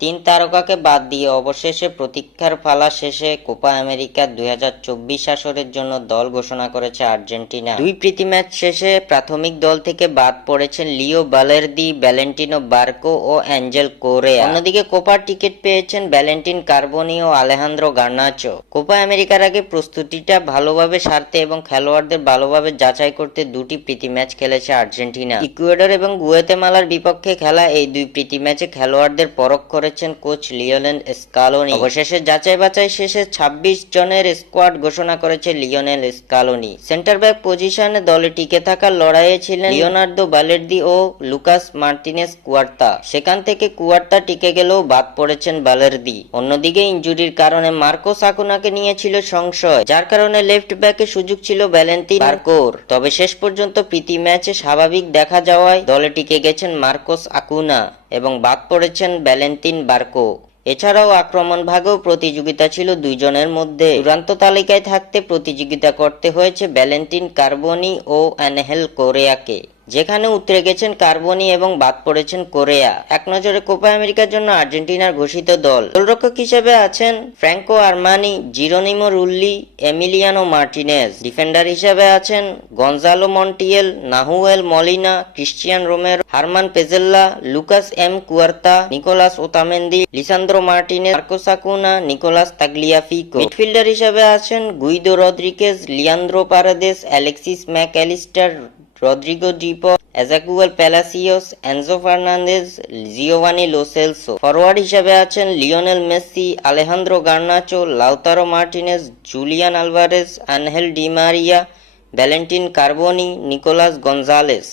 তিন তারকাকে বাদ দিয়ে অবশেষে প্রতীক্ষার পালা শেষে কোপা আমেরিকা 2024 আসরের জন্য দল ঘোষণা করেছে আর্জেন্টিনা। দুই প্রীতি ম্যাচ শেষে প্রাথমিক দল থেকে বাদ পড়েছেন লিও বালের্দি, ভ্যালেন্টিনো বার্কো ও অ্যাঞ্জেল কোরেয়া। অন্যদিকে কোপার টিকিট পেয়েছেন ভ্যালেন্টিন কার্বনি ও আলেহান্দ্রো গার্নাচো। কোপা আমেরিকার আগে প্রস্তুতিটা ভালোভাবে সারতে এবং খেলোয়াড়দের ভালোভাবে যাচাই করতে দুটি প্রীতি ম্যাচ খেলেছে আর্জেন্টিনা। ইকুয়েডর এবং গুয়াতেমালার বিপক্ষে খেলা এই দুই প্রীতি ম্যাচে খেলোয়াড়দের পরখ করেছেন কোচ লিওনেল স্কালোনি। অবশেষে যাচাই বাছাই শেষে 26 জনের স্কোয়াড ঘোষণা করেছে লিওনেল স্কালোনি। সেন্টার ব্যাক পজিশনে দলে টিকে থাকার লড়াইয়ে ছিলেন লিওনার্দো বালের্দি ও লুকাস মার্টিনেজ কুয়ার্তা। সেখান থেকে কুয়ার্তা টিকে গেলেও বাদ পড়েছেন বালের্দি। অন্যদিকে ইনজুরির কারণে মার্কোস আকুনাকে নিয়েছিল সংশয়, যার কারণে লেফট ব্যাকে সুযোগ ছিল ভ্যালেন্টিন বার্কোর। তবে শেষ পর্যন্ত প্রীতি ম্যাচে স্বাভাবিক দেখা যাওয়ায় দলে টিকে গেছেন মার্কোস আকুনা এবং বাদ পড়েছেন ভ্যালেন্টিন বার্কো। এছাড়াও আক্রমণ ভাগেও প্রতিযোগিতা ছিল দুইজনের মধ্যে। চূড়ান্ত তালিকায় থাকতে প্রতিযোগিতা করতে হয়েছে ভ্যালেন্টিন কার্বনি ও অ্যানহেল কোরেয়াকে, যেখানে উতরে গেছেন কার্বনি এবং বাদ পড়েছেন কোরেয়া। এক নজরে কোপা আমেরিকার জন্য আর্জেন্টিনার ঘোষিত দল: গোলরক্ষক হিসেবে আছেন Franco Armani, Geronimo Rulli, Emiliano Martinez. Defender হিসেবে আছেন Gonzalo Montiel, Nahuel Molina, Cristian Romero, German Pezzella, Lucas M Quarta, Nicolas Otamendi, Lisandro Martinez, Marcos Acuna, Nicolas Tagliafico. Midfielder হিসেবে আছেন Guido Rodriguez, Leandro Paredes, Alexis Mac Allister, Rodrigo De Paul, Ezequiel Palacios, Enzo Fernandez, Giovani Lo Celso. Forward হিসেবে আছেন Lionel Messi, Alejandro Garnacho, Lautaro Martinez, Julian Alvarez, Angel Di Maria, Valentin Carboni, Nicolas Gonzalez.